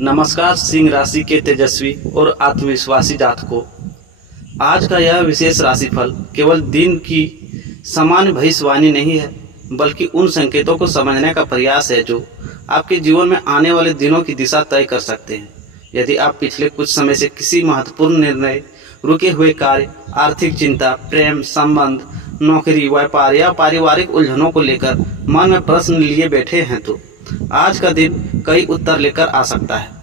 नमस्कार सिंह राशि के तेजस्वी और आत्मविश्वासी जातकों। आज का यह विशेष राशिफल केवल दिन की सामान्य भविष्यवाणी नहीं है, बल्कि उन संकेतों को समझने का प्रयास है जो आपके जीवन में आने वाले दिनों की दिशा तय कर सकते हैं। यदि आप पिछले कुछ समय से किसी महत्वपूर्ण निर्णय, रुके हुए कार्य, आर्थिक चिंता, प्रेम संबंध, नौकरी, व्यापार या पारिवारिक उलझनों को लेकर मन में प्रश्न लिए बैठे हैं, तो आज का दिन कई उत्तर लेकर आ सकता है।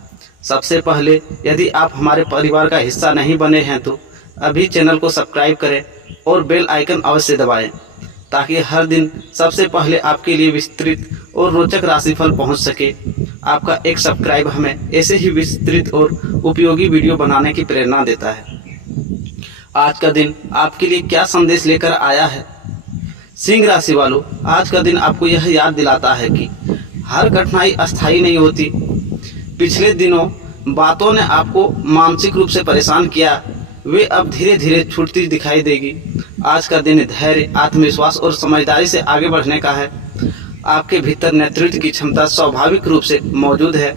सबसे पहले, यदि आप हमारे परिवार का हिस्सा नहीं बने हैं तो अभी चैनल को सब्सक्राइब करें और बेल आइकन अवश्य दबाएं, ताकि हर दिन सबसे पहले आपके लिए विस्तृत और रोचक राशिफल पहुंच सके। आपका एक सब्सक्राइब हमें ऐसे ही विस्तृत और उपयोगी वीडियो बनाने की प्रेरणा देता है। आज का दिन आपके लिए क्या संदेश लेकर आया है? सिंह राशि वालों, आज का दिन आपको यह याद दिलाता है कि हर कठिनाई अस्थायी नहीं होती। पिछले दिनों बातों ने आपको मानसिक रूप से परेशान किया, वे अब धीरे धीरे छूटती दिखाई देगी। आज का दिन धैर्य, आत्मविश्वास और समझदारी से आगे बढ़ने का है। आपके भीतर नेतृत्व की क्षमता स्वाभाविक रूप से मौजूद है।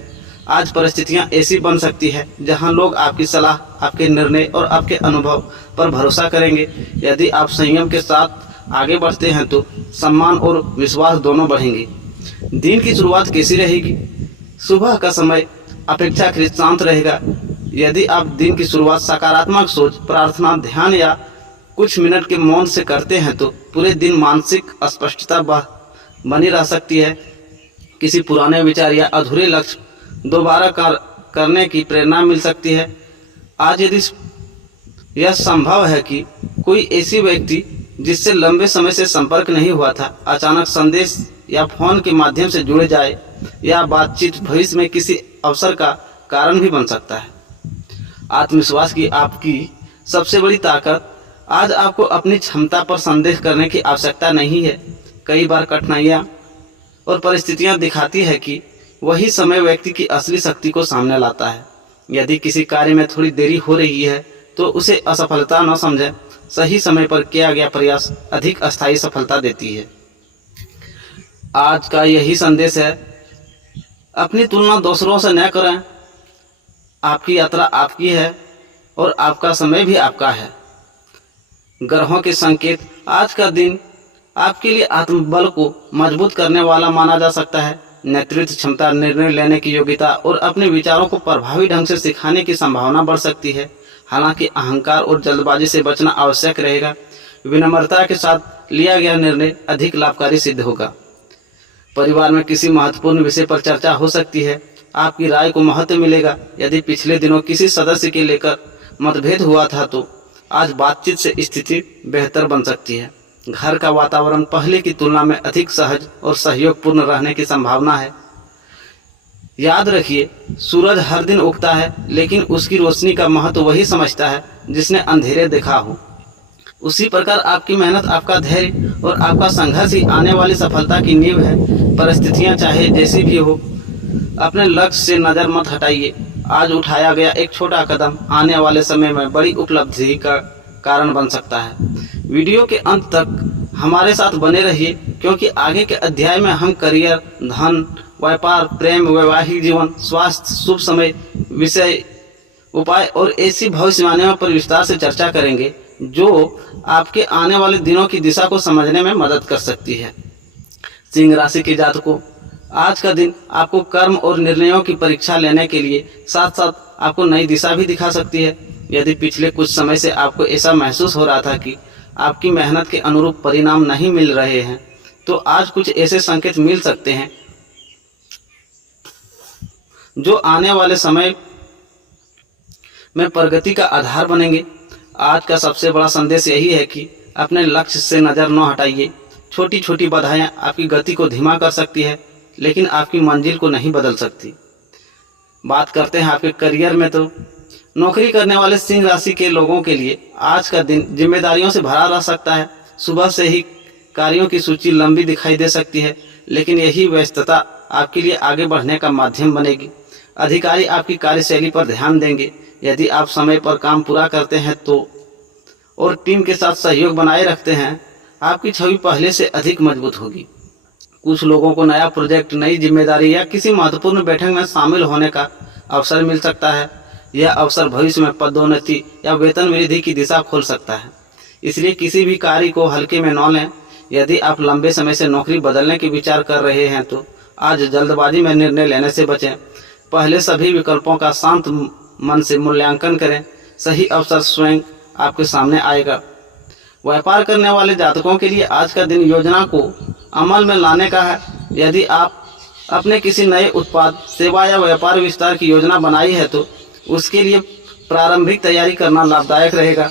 आज परिस्थितियां ऐसी बन सकती है जहां लोग आपकी सलाह, आपके निर्णय और आपके अनुभव पर भरोसा करेंगे। यदि आप संयम के साथ आगे बढ़ते हैं तो सम्मान और विश्वास दोनों बढ़ेंगे। दिन की शुरुआत कैसी रहेगी? सुबह का समय अपेक्षाकृत शांत रहेगा। यदि आप दिन की शुरुआत सकारात्मक सोच, प्रार्थना, ध्यान या कुछ मिनट के मौन से करते हैं तो पूरे दिन मानसिक स्पष्टता बनी रह सकती है। किसी पुराने विचार या अधूरे लक्ष्य दोबारा करने की प्रेरणा मिल सकती है। आज यदि यह संभव है कि कोई ऐसी व्यक्ति जिससे लंबे समय से संपर्क नहीं हुआ था, अचानक संदेश या फोन के माध्यम से जुड़ जाए, या बातचीत भविष्य में किसी अवसर का कारण भी बन सकता है। आत्मविश्वास की आपकी सबसे बड़ी ताकत, आज आपको अपनी क्षमता पर संदेह करने की आवश्यकता नहीं है। कई बार कठिनाइयां और परिस्थितियां दिखाती है कि वही समय व्यक्ति की असली शक्ति को सामने लाता है। यदि किसी कार्य में थोड़ी देरी हो रही है तो उसे असफलता न समझें। सही समय पर किया गया प्रयास अधिक अस्थायी सफलता देती है। आज का यही संदेश है, अपनी तुलना दूसरों से न करें। आपकी यात्रा आपकी है और आपका समय भी आपका है। ग्रहों के संकेत, आज का दिन आपके लिए आत्मबल को मजबूत करने वाला माना जा सकता है। नेतृत्व क्षमता, निर्णय लेने की योग्यता और अपने विचारों को प्रभावी ढंग से सिखाने की संभावना बढ़ सकती है। हालांकि अहंकार और जल्दबाजी से बचना आवश्यक रहेगा। विनम्रता के साथ लिया गया निर्णय अधिक लाभकारी सिद्ध होगा। परिवार में किसी महत्वपूर्ण विषय पर चर्चा हो सकती है। आपकी राय को महत्व मिलेगा। यदि पिछले दिनों किसी सदस्य के लेकर मतभेद हुआ था तो आज बातचीत से स्थिति बेहतर बन सकती है। घर का वातावरण पहले की तुलना में अधिक सहज और सहयोगपूर्ण रहने की संभावना है। याद रखिए, सूरज हर दिन उगता है, लेकिन उसकी रोशनी का महत्व वही समझता है जिसने अंधेरे देखा हो। उसी प्रकार आपकी मेहनत, आपका धैर्य और आपका संघर्ष ही आने वाली सफलता की नींव है। परिस्थितियां चाहे जैसी भी हो, अपने लक्ष्य से नजर मत हटाइए। आज उठाया गया एक छोटा कदम आने वाले समय में बड़ी उपलब्धि का कारण बन सकता है। वीडियो के अंत तक हमारे साथ बने रहिए, क्योंकि आगे के अध्याय में हम करियर, धन, व्यापार, प्रेम, वैवाहिक जीवन, स्वास्थ्य, शुभ समय, विषय, उपाय और ऐसी भविष्यवाणियों पर विस्तार से चर्चा करेंगे जो आपके आने वाले दिनों की दिशा को समझने में मदद कर सकती है। सिंह राशि के जातकों, आज का दिन आपको कर्म और निर्णयों की परीक्षा लेने के लिए साथ साथ आपको नई दिशा भी दिखा सकती है। यदि पिछले कुछ समय से आपको ऐसा महसूस हो रहा था कि आपकी मेहनत के अनुरूप परिणाम नहीं मिल रहे हैं, तो आज कुछ ऐसे संकेत मिल सकते हैं जो आने वाले समय में प्रगति का आधार बनेंगे। आज का सबसे बड़ा संदेश यही है कि अपने लक्ष्य से नज़र न हटाइए। छोटी छोटी बाधाएं आपकी गति को धीमा कर सकती है, लेकिन आपकी मंजिल को नहीं बदल सकती। बात करते हैं आपके करियर में, तो नौकरी करने वाले सिंह राशि के लोगों के लिए आज का दिन जिम्मेदारियों से भरा रह सकता है। सुबह से ही कार्यों की सूची लंबी दिखाई दे सकती है, लेकिन यही व्यस्तता आपके लिए आगे बढ़ने का माध्यम बनेगी। अधिकारी आपकी कार्यशैली पर ध्यान देंगे। यदि आप समय पर काम पूरा करते हैं तो और टीम के साथ सहयोग बनाए रखते हैं, आपकी छवि पहले से अधिक मजबूत होगी। कुछ लोगों को नया प्रोजेक्ट, नई जिम्मेदारी या किसी महत्वपूर्ण बैठक में शामिल होने का अवसर मिल सकता है। यह अवसर भविष्य में पदोन्नति या वेतन वृद्धि की दिशा खोल सकता है। इसलिए किसी भी कार्य को हल्के में न लें। यदि आप लंबे समय से नौकरी बदलने की विचार कर रहे हैं तो आज जल्दबाजी में निर्णय लेने से बचें। पहले सभी विकल्पों का शांत मन से मूल्यांकन करें। सही अवसर स्वयं आपके सामने आएगा। व्यापार करने वाले जातकों के लिए आज का दिन योजना को अमल में लाने का है। यदि आप अपने किसी नए उत्पाद, सेवा या व्यापार विस्तार की योजना बनाई है तो उसके लिए प्रारंभिक तैयारी करना लाभदायक रहेगा।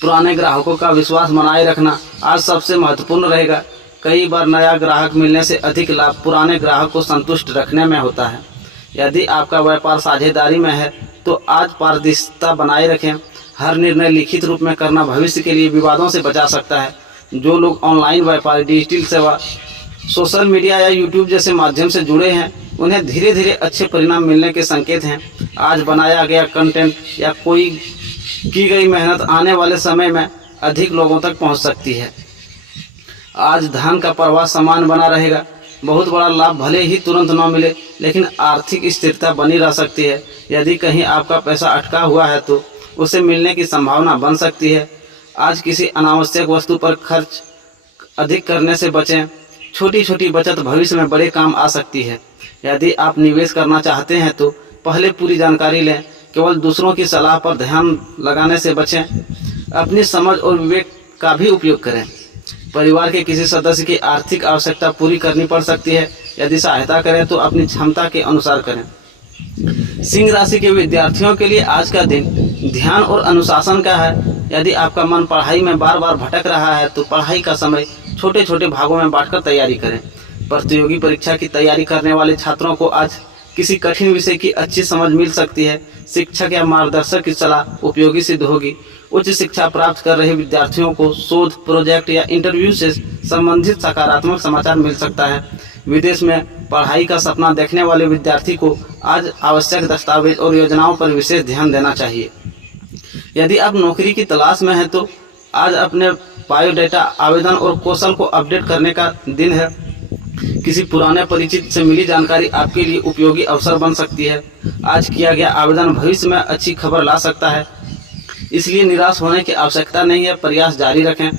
पुराने ग्राहकों का विश्वास बनाए रखना आज सबसे महत्वपूर्ण रहेगा। कई बार नया ग्राहक मिलने से अधिक लाभ पुराने ग्राहक को संतुष्ट रखने में होता है। यदि आपका व्यापार साझेदारी में है तो आज पारदर्शिता बनाए रखें। हर निर्णय लिखित रूप में करना भविष्य के लिए विवादों से बचा सकता है। जो लोग ऑनलाइन व्यापार, डिजिटल सेवा, सोशल मीडिया या यूट्यूब जैसे माध्यम से जुड़े हैं उन्हें धीरे धीरे अच्छे परिणाम मिलने के संकेत हैं। आज बनाया गया कंटेंट या कोई की गई मेहनत आने वाले समय में अधिक लोगों तक पहुंच सकती है। आज धन का प्रवाह समान बना रहेगा। बहुत बड़ा लाभ भले ही तुरंत न मिले लेकिन आर्थिक स्थिरता बनी रह सकती है। यदि कहीं आपका पैसा अटका हुआ है तो उसे मिलने की संभावना बन सकती है। आज किसी अनावश्यक वस्तु पर खर्च अधिक करने से बचें। छोटी छोटी बचत भविष्य में बड़े काम आ सकती है। यदि आप निवेश करना चाहते हैं तो पहले पूरी जानकारी लें। केवल दूसरों की सलाह पर ध्यान लगाने से बचें। अपनी समझ और विवेक का भी उपयोग करें। परिवार के किसी सदस्य की आर्थिक आवश्यकता पूरी करनी पड़ सकती है। यदि सहायता करें तो अपनी क्षमता के अनुसार करें। सिंह राशि के विद्यार्थियों के लिए आज का दिन ध्यान और अनुशासन का है। यदि आपका मन पढ़ाई में बार बार भटक रहा है तो पढ़ाई का समय छोटे छोटे भागों में बांटकर तैयारी करें। प्रतियोगी परीक्षा की तैयारी करने वाले छात्रों को आज किसी कठिन विषय की अच्छी समझ मिल सकती है। शिक्षक या मार्गदर्शक की सलाह उपयोगी सिद्ध होगी। उच्च शिक्षा प्राप्त कर रहे विद्यार्थियों को शोध, प्रोजेक्ट या इंटरव्यू से संबंधित सकारात्मक समाचार मिल सकता है। विदेश में पढ़ाई का सपना देखने वाले विद्यार्थी को आज आवश्यक दस्तावेज और योजनाओं पर विशेष ध्यान देना चाहिए। यदि आप नौकरी की तलाश में हैं तो आज अपने बायोडाटा, आवेदन और कौशल को अपडेट करने का दिन है। किसी पुराने परिचित से मिली जानकारी आपके लिए उपयोगी अवसर बन सकती है। आज किया गया आवेदन भविष्य में अच्छी खबर ला सकता है, इसलिए निराश होने की आवश्यकता नहीं है। प्रयास जारी रखें।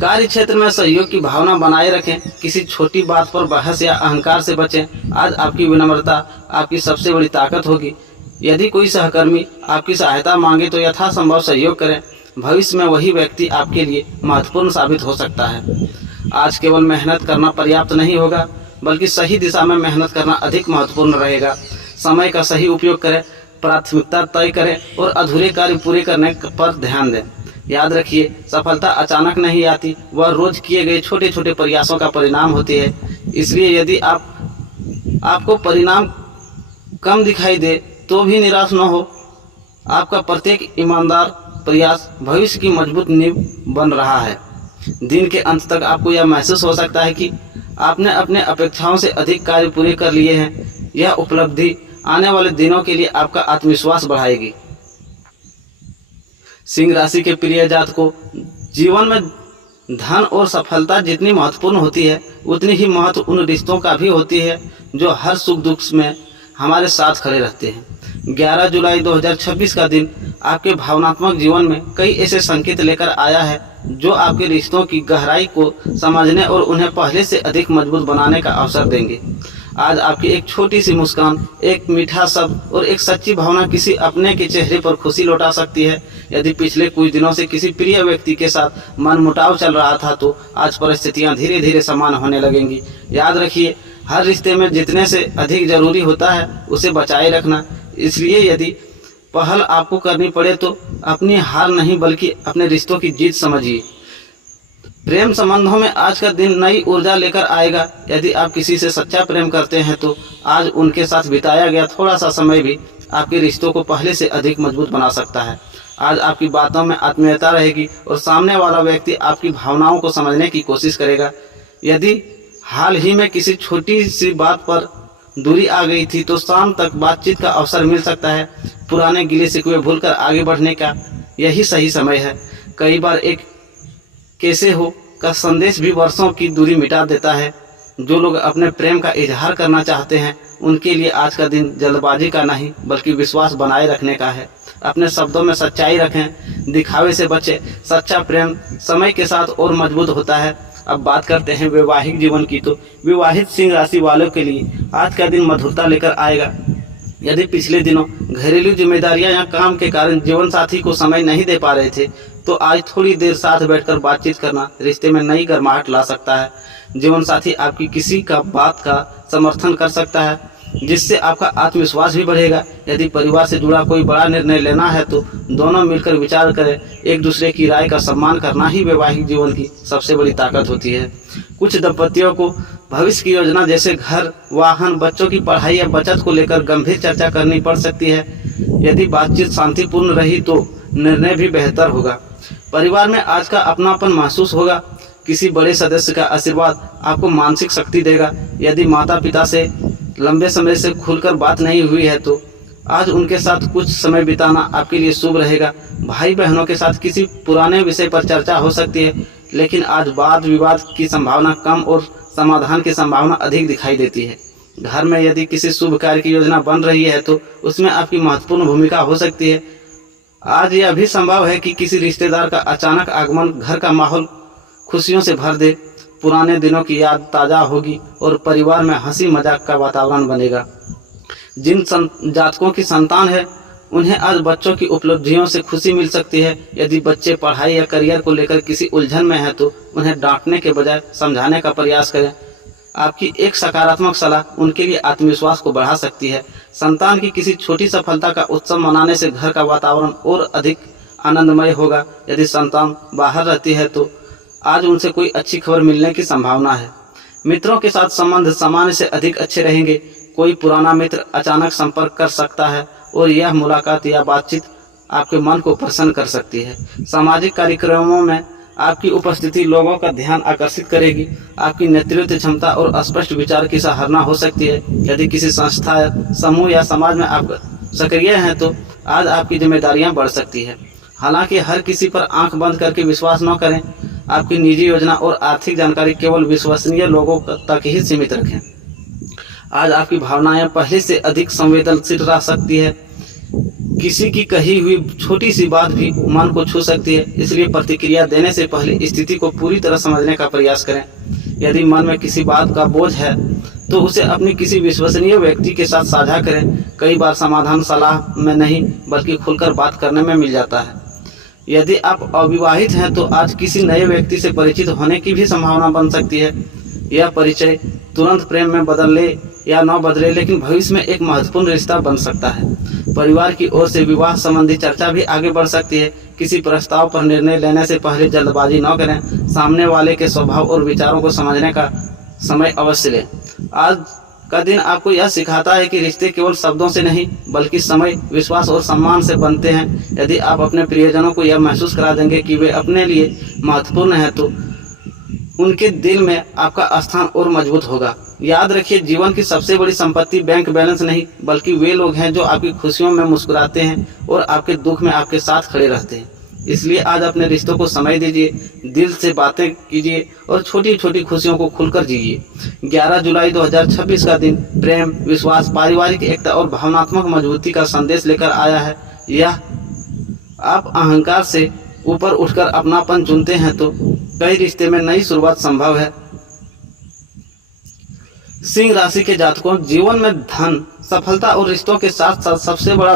कार्य क्षेत्र में सहयोग की भावना बनाए रखें। किसी छोटी बात पर बहस या अहंकार से बचें। आज आपकी विनम्रता आपकी सबसे बड़ी ताकत होगी। यदि कोई सहकर्मी आपकी सहायता मांगे तो यथासंभव सहयोग करें। भविष्य में वही व्यक्ति आपके लिए महत्वपूर्ण साबित हो सकता है। आज केवल मेहनत करना पर्याप्त नहीं होगा, बल्कि सही दिशा में मेहनत करना अधिक महत्वपूर्ण रहेगा। समय का सही उपयोग करें, प्राथमिकता तय करें और अधूरे कार्य पूरे करने पर ध्यान दें। याद रखिए, सफलता अचानक नहीं आती, वह रोज किए गए छोटे छोटे प्रयासों का परिणाम होती है। इसलिए यदि आपको परिणाम कम दिखाई दे तो भी निराश न हो। आपका प्रत्येक ईमानदार प्रयास भविष्य की मजबूत नींव बन रहा है। दिन के अंत तक आपको यह महसूस हो सकता है कि आपने अपने अपेक्षाओं से अधिक कार्य पूरे कर लिए हैं। यह उपलब्धि आने वाले दिनों के लिए आपका आत्मविश्वास बढ़ाएगी। सिंह राशि के प्रिय जातकों, जीवन में धन और सफलता जितनी महत्वपूर्ण होती है उतनी ही महत्व उन रिश्तों का भी होती है जो हर सुख दुख में हमारे साथ खड़े रहते हैं। 11 जुलाई 2026 का दिन आपके भावनात्मक जीवन में कई ऐसे संकेत लेकर आया है जो आपके रिश्तों की गहराई को समझने और उन्हें पहले से अधिक मजबूत बनाने का अवसर देंगे। आज आपकी एक छोटी सी मुस्कान, एक मीठा शब्द और एक सच्ची भावना किसी अपने के चेहरे पर खुशी लौटा सकती है। यदि पिछले कुछ दिनों से किसी प्रिय व्यक्ति के साथ मनमुटाव चल रहा था तो आज परिस्थितियां धीरे धीरे समान होने लगेंगी। याद रखिए, हर रिश्ते में जितने से अधिक जरूरी होता है उसे बचाए रखना। इसलिए यदि पहल आपको करनी पड़े तो अपनी हार नहीं बल्कि अपने रिश्तों की जीत समझिए। प्रेम संबंधों में आज का दिन नई ऊर्जा लेकर आएगा। यदि आप किसी से सच्चा प्रेम करते हैं तो आज उनके साथ बिताया गया थोड़ा सा समय भी आपके रिश्तों को पहले से अधिक मजबूत बना सकता है। आज आपकी बातों में आत्मीयता रहेगी और सामने वाला व्यक्ति आपकी भावनाओं को समझने की कोशिश करेगा। यदि हाल ही में किसी छोटी सी बात पर दूरी आ गई थी तो शाम तक बातचीत का अवसर मिल सकता है। पुराने गिले शिकवे भूलकर आगे बढ़ने का यही सही समय है। कई बार एक कैसे हो का संदेश भी वर्षों की दूरी मिटा देता है। जो लोग अपने प्रेम का इजहार करना चाहते हैं उनके लिए आज का दिन जल्दबाजी का नहीं बल्कि विश्वास बनाए रखने का है। अपने शब्दों में सच्चाई रखें, दिखावे से बचें। सच्चा प्रेम समय के साथ और मजबूत होता है। अब बात करते हैं वैवाहिक जीवन की। तो विवाहित सिंह राशि वालों के लिए आज का दिन मधुरता लेकर आएगा। यदि पिछले दिनों घरेलू जिम्मेदारियां या काम के कारण जीवन साथी को समय नहीं दे पा रहे थे, तो आज थोड़ी देर साथ बैठकर बातचीत करना रिश्ते में नई गर्माहट ला सकता है। जीवन साथी आपकी किसी का बात का समर्थन कर सकता है, जिससे आपका आत्मविश्वास भी बढ़ेगा। यदि परिवार से जुड़ा कोई बड़ा निर्णय लेना है तो दोनों मिलकर विचार करें। एक दूसरे की राय का सम्मान करना ही वैवाहिक जीवन की सबसे बड़ी ताकत होती है। कुछ दंपतियों को भविष्य की योजना जैसे घर, वाहन, बच्चों की पढ़ाई या बचत को लेकर गंभीर चर्चा करनी पड़ सकती है। यदि बातचीत शांतिपूर्ण रही तो निर्णय भी बेहतर होगा। परिवार में आज का अपनापन महसूस होगा। किसी बड़े सदस्य का आशीर्वाद आपको मानसिक शक्ति देगा। यदि माता पिता से लंबे समय से खुलकर बात नहीं हुई है तो आज उनके साथ कुछ समय बिताना आपके लिए शुभ रहेगा। भाई बहनों के साथ किसी पुराने विषय पर चर्चा हो सकती है, लेकिन आज वाद विवाद की संभावना कम और समाधान की संभावना अधिक दिखाई देती है। घर में यदि किसी शुभ कार्य की योजना बन रही है तो उसमें आपकी महत्वपूर्ण भूमिका हो सकती है। आज यह भी संभव है कि किसी रिश्तेदार का अचानक आगमन घर का माहौल खुशियों से भर दे। पुराने दिनों की याद ताज़ा होगी और परिवार में हंसी मजाक का वातावरण बनेगा। जिन जातकों की संतान है उन्हें आज बच्चों की उपलब्धियों से खुशी मिल सकती है। यदि बच्चे पढ़ाई या करियर को लेकर किसी उलझन में है तो उन्हें डांटने के बजाय समझाने का प्रयास करें। आपकी एक सकारात्मक सलाह उनके लिए आत्मविश्वास को बढ़ा सकती है। संतान की किसी छोटी सफलता का उत्सव मनाने से घर का वातावरण और अधिक आनंदमय होगा। यदि संतान बाहर रहती है तो आज उनसे कोई अच्छी खबर मिलने की संभावना है। मित्रों के साथ संबंध सामान्य से अधिक अच्छे रहेंगे। कोई पुराना मित्र अचानक संपर्क कर सकता है और यह मुलाकात या बातचीत आपके मन को प्रसन्न कर सकती है। सामाजिक कार्यक्रमों में आपकी उपस्थिति लोगों का ध्यान आकर्षित करेगी। आपकी नेतृत्व क्षमता और स्पष्ट विचार की सराहना हो सकती है। यदि किसी संस्था, समूह या समाज में आप सक्रिय हैं तो आज आपकी जिम्मेदारियां बढ़ सकती है। हालांकि हर किसी पर आंख बंद करके विश्वास न करें। आपकी निजी योजना और आर्थिक जानकारी केवल विश्वसनीय लोगों तक ही सीमित रखें। आज आपकी भावनाएं पहले से अधिक संवेदनशील रह सकती है। किसी की कही हुई छोटी सी बात भी मन को छू सकती है, इसलिए प्रतिक्रिया देने से पहले स्थिति को पूरी तरह समझने का प्रयास करें। यदि मन में किसी बात का बोझ है तो उसे अपनी किसी विश्वसनीय व्यक्ति के साथ साझा करें। कई बार समाधान सलाह में नहीं बल्कि खुलकर बात करने में मिल जाता है। यदि आप अविवाहित हैं तो आज किसी नए व्यक्ति से परिचित होने की भी संभावना बन सकती है। यह परिचय तुरंत प्रेम में बदले या न बदले, लेकिन भविष्य में एक महत्वपूर्ण रिश्ता बन सकता है। परिवार की ओर से विवाह संबंधी चर्चा भी आगे बढ़ सकती है। किसी प्रस्ताव पर निर्णय लेने से पहले जल्दबाजी न करें। सामने वाले के स्वभाव और विचारों को समझने का समय अवश्य लें। आज का दिन आपको यह सिखाता है कि रिश्ते केवल शब्दों से नहीं बल्कि समय, विश्वास और सम्मान से बनते हैं। यदि आप अपने प्रियजनों को यह महसूस करा देंगे कि वे अपने लिए महत्वपूर्ण हैं तो उनके दिल में आपका स्थान और मजबूत होगा। याद रखिए, जीवन की सबसे बड़ी संपत्ति बैंक बैलेंस नहीं बल्कि वे लोग हैं जो आपकी खुशियों में मुस्कुराते हैं और आपके दुख में आपके साथ खड़े रहते हैं। इसलिए आज अपने रिश्तों को समय दीजिए, दिल से बातें कीजिए और छोटी छोटी खुशियों को खुलकर जीजिए। 11 जुलाई 2026 का दिन प्रेम, विश्वास, पारिवारिक एकता और भावनात्मक मजबूती का संदेश लेकर आया है। यह आप अहंकार से ऊपर उठकर अपनापन चुनते हैं तो कई रिश्ते में नई शुरुआत संभव है। सिंह राशि के जातकों, जीवन में धन, सफलता और रिश्तों के साथ साथ सबसे बड़ा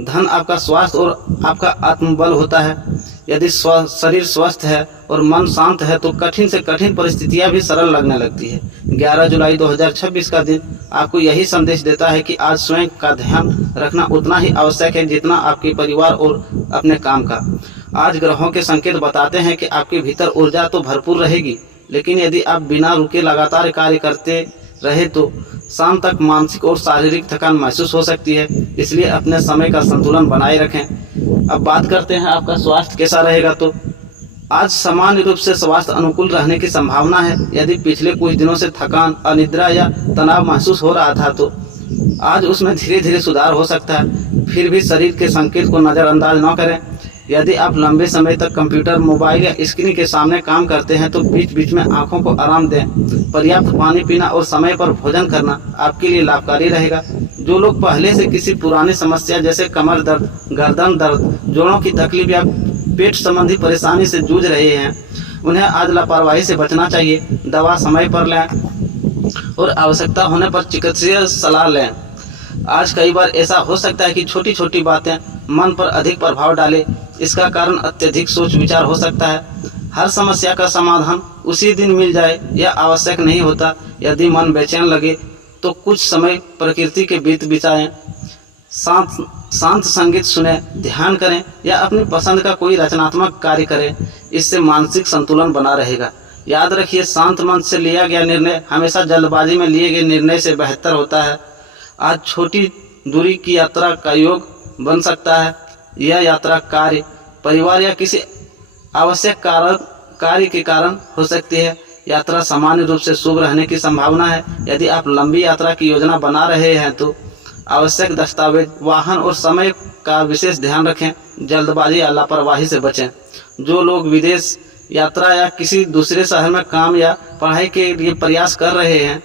धन आपका स्वास्थ्य और आपका आत्मबल होता है। यदि शरीर स्वस्थ है और मन शांत है तो कठिन से कठिन परिस्थितियां भी सरल लगने लगती है। 11 जुलाई 2026 का दिन आपको यही संदेश देता है कि आज स्वयं का ध्यान रखना उतना ही आवश्यक है जितना आपके परिवार और अपने काम का। आज ग्रहों के संकेत बताते हैं कि आपके भीतर ऊर्जा तो भरपूर रहेगी, लेकिन यदि आप बिना रुके लगातार कार्य करते रहे तो शाम तक मानसिक और शारीरिक थकान महसूस हो सकती है। इसलिए अपने समय का संतुलन बनाए रखें। अब बात करते हैं आपका स्वास्थ्य कैसा रहेगा। तो आज सामान्य रूप से स्वास्थ्य अनुकूल रहने की संभावना है। यदि पिछले कुछ दिनों से थकान, अनिद्रा या तनाव महसूस हो रहा था तो आज उसमें धीरे धीरे सुधार हो सकता है। फिर भी शरीर के संकेत को नज़रअंदाज न करें। यदि आप लंबे समय तक कंप्यूटर, मोबाइल या स्क्रीन के सामने काम करते हैं तो बीच बीच में आंखों को आराम दें। पर्याप्त पानी पीना और समय पर भोजन करना आपके लिए लाभकारी रहेगा। जो लोग पहले से किसी पुरानी समस्या जैसे कमर दर्द, गर्दन दर्द, जोड़ों की तकलीफ या पेट संबंधी परेशानी से जूझ रहे हैं, उन्हें आज लापरवाही से बचना चाहिए। दवा समय पर लें और आवश्यकता होने पर चिकित्सकीय सलाह लें। आज कई बार ऐसा हो सकता है कि छोटी छोटी बातें मन पर अधिक प्रभाव डालें। इसका कारण अत्यधिक सोच विचार हो सकता है। हर समस्या का समाधान उसी दिन मिल जाए यह आवश्यक नहीं होता। यदि मन बेचैन लगे तो कुछ समय प्रकृति के बीच बिताएं, शांत संगीत सुने, ध्यान करें या अपनी पसंद का कोई रचनात्मक कार्य करें। इससे मानसिक संतुलन बना रहेगा। याद रखिए, शांत मन से लिया गया निर्णय हमेशा जल्दबाजी में लिए गए निर्णय से बेहतर होता है। आज छोटी दूरी की यात्रा का योग बन सकता है। यह यात्रा कार्य, परिवार या किसी आवश्यक कार्य के कारण हो सकती है। यात्रा सामान्य रूप से शुभ रहने की संभावना है। यदि आप लंबी यात्रा की योजना बना रहे हैं तो आवश्यक दस्तावेज, वाहन और समय का विशेष ध्यान रखें। जल्दबाजी या लापरवाही से बचें। जो लोग विदेश यात्रा या किसी दूसरे शहर में काम या पढ़ाई के लिए प्रयास कर रहे हैं,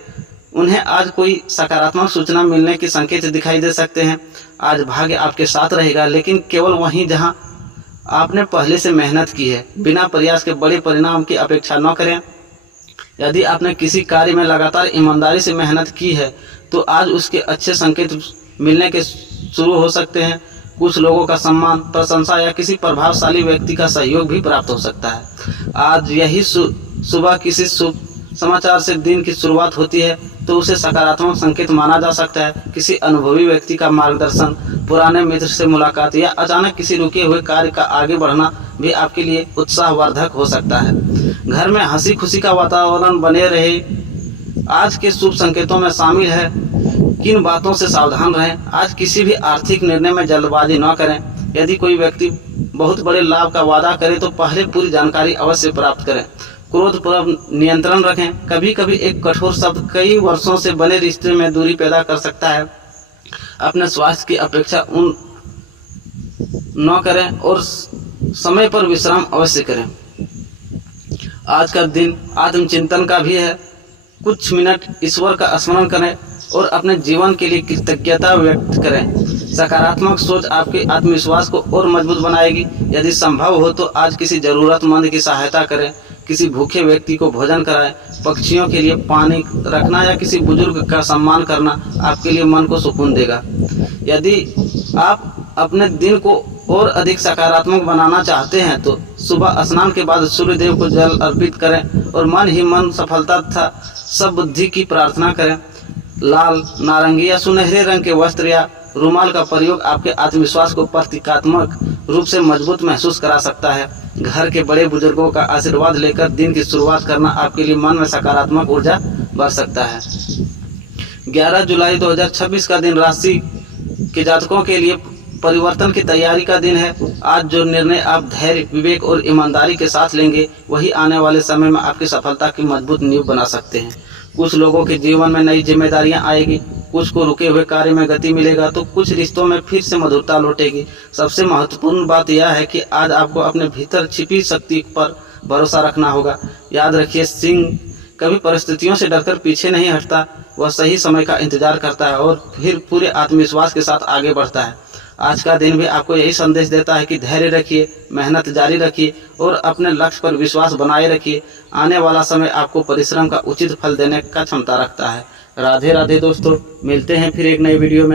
उन्हें आज कोई सकारात्मक सूचना मिलने के संकेत दिखाई दे सकते हैं। आज भाग्य आपके साथ रहेगा, लेकिन केवल वहीं जहां आपने पहले से मेहनत की है। बिना प्रयास के बड़े परिणाम की अपेक्षा न करें। यदि आपने किसी कार्य में लगातार ईमानदारी से मेहनत की है तो आज उसके अच्छे संकेत मिलने के शुरू हो सकते हैं। कुछ लोगों का सम्मान, प्रशंसा या किसी प्रभावशाली व्यक्ति का सहयोग भी प्राप्त हो सकता है। आज यही सुबह किसी शुभ समाचार से दिन की शुरुआत होती है तो उसे सकारात्मक संकेत माना जा सकता है। किसी अनुभवी व्यक्ति का मार्गदर्शन, पुराने मित्र से मुलाकात या अचानक किसी रुके हुए कार्य का आगे बढ़ना भी आपके लिए उत्साहवर्धक हो सकता है। घर में हंसी खुशी का वातावरण बने रहे आज के शुभ संकेतों में शामिल है। किन बातों से सावधान रहें? आज किसी भी आर्थिक निर्णय में जल्दबाजी न करें। यदि कोई व्यक्ति बहुत बड़े लाभ का वादा करे तो पहले पूरी जानकारी अवश्य प्राप्त करें। क्रोध पर नियंत्रण रखें। कभी कभी एक कठोर शब्द कई वर्षों से बने रिश्ते में दूरी पैदा कर सकता है। अपने स्वास्थ्य की अपेक्षा न करें और समय पर विश्राम अवश्य करें। आज का दिन आत्मचिंतन का भी है। कुछ मिनट ईश्वर का स्मरण करें और अपने जीवन के लिए कृतज्ञता व्यक्त करें। सकारात्मक सोच आपके आत्मविश्वास को और मजबूत बनाएगी। यदि संभव हो तो आज किसी जरूरतमंद की सहायता करें। किसी भूखे व्यक्ति को भोजन कराएं। पक्षियों के लिए पानी रखना या किसी बुजुर्ग का सम्मान करना आपके लिए मन को सुकून देगा। यदि आप अपने दिन को और अधिक सकारात्मक बनाना चाहते हैं तो सुबह स्नान के बाद सूर्य देव को जल अर्पित करें और मन ही मन सफलता तथा सबुद्धि की प्रार्थना करें। लाल, नारंगी या सुनहरे रंग के वस्त्र या रुमाल का प्रयोग आपके आत्मविश्वास को प्रतीकात्मक रूप से मजबूत महसूस करा सकता है। घर के बड़े बुजुर्गों का आशीर्वाद लेकर दिन की शुरुआत करना आपके लिए मन में सकारात्मक ऊर्जा भर सकता है। 11 जुलाई 2026 का दिन राशि के जातकों के लिए परिवर्तन की तैयारी का दिन है। आज जो निर्णय आप धैर्य, विवेक और ईमानदारी के साथ लेंगे वही आने वाले समय में आपकी सफलता की मजबूत नींव बना सकते हैं। कुछ लोगों के जीवन में नई जिम्मेदारियां आएगी, कुछ को रुके हुए कार्य में गति मिलेगा तो कुछ रिश्तों में फिर से मधुरता लौटेगी। सबसे महत्वपूर्ण बात यह है कि आज आपको अपने भीतर छिपी शक्ति पर भरोसा रखना होगा। याद रखिए, सिंह कभी परिस्थितियों से डरकर पीछे नहीं हटता। वह सही समय का इंतजार करता है और फिर पूरे आत्मविश्वास के साथ आगे बढ़ता है। आज का दिन भी आपको यही संदेश देता है कि धैर्य रखिए, मेहनत जारी रखिए और अपने लक्ष्य पर विश्वास बनाए रखिए। आने वाला समय आपको परिश्रम का उचित फल देने का क्षमता रखता है। राधे राधे दोस्तों, मिलते हैं फिर एक नए वीडियो में।